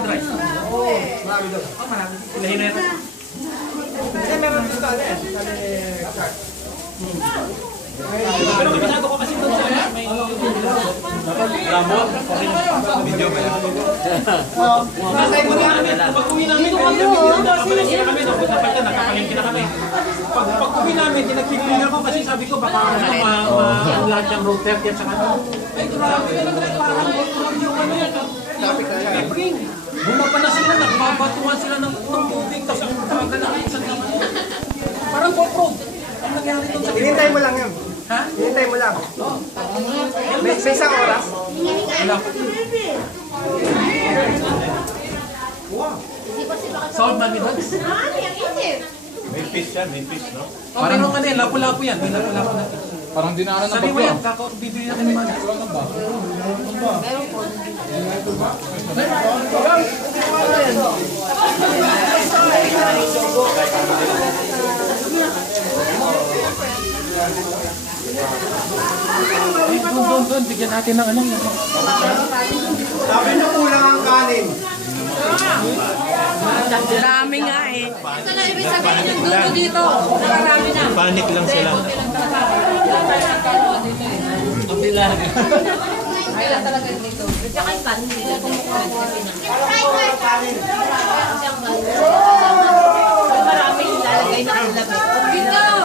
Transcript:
fried rice. Oo, marami doon. Oh, marami. Ilahin na ito. Kasi meron dito ano eh. Pero kabisado ko kasi doon sa may... Ramo? Video ba yan? Nakatay mo namin. Pag uwi namin, nakabalik sila kami. Nakapalingki na kami. Pag uwi namin, tinagpipili ako kasi sabi ko baka lahat yung road 30 at saka ay grabe ka naman. Parang yung ano yan. Bring. Bumaba na sila, nagbabatuan sila ng tubig. Tapos ang taga na isang naman. Parang off-road. Ang nangyari doon sa... Hinintay mo lang yun. Ha? Hinintay mo lang. May isang oras. Wala. Salt man ni Dogs? May fish yan, may fish, no? Oh, pero ano yan, lapu-lapu yan. May lapu-lapu na. Parang dinaanan ng Sabi mo bagyo. yan, bibili natin ni Mami. Doon, bigyan natin ng ano. Sabi na kulang ang kanin. Dami nga eh. Ito na ibig sabihin yung dulo dito. Nakarami na. Panic lang sila. Kailan talaga dito. Tsaka yung kanin nila.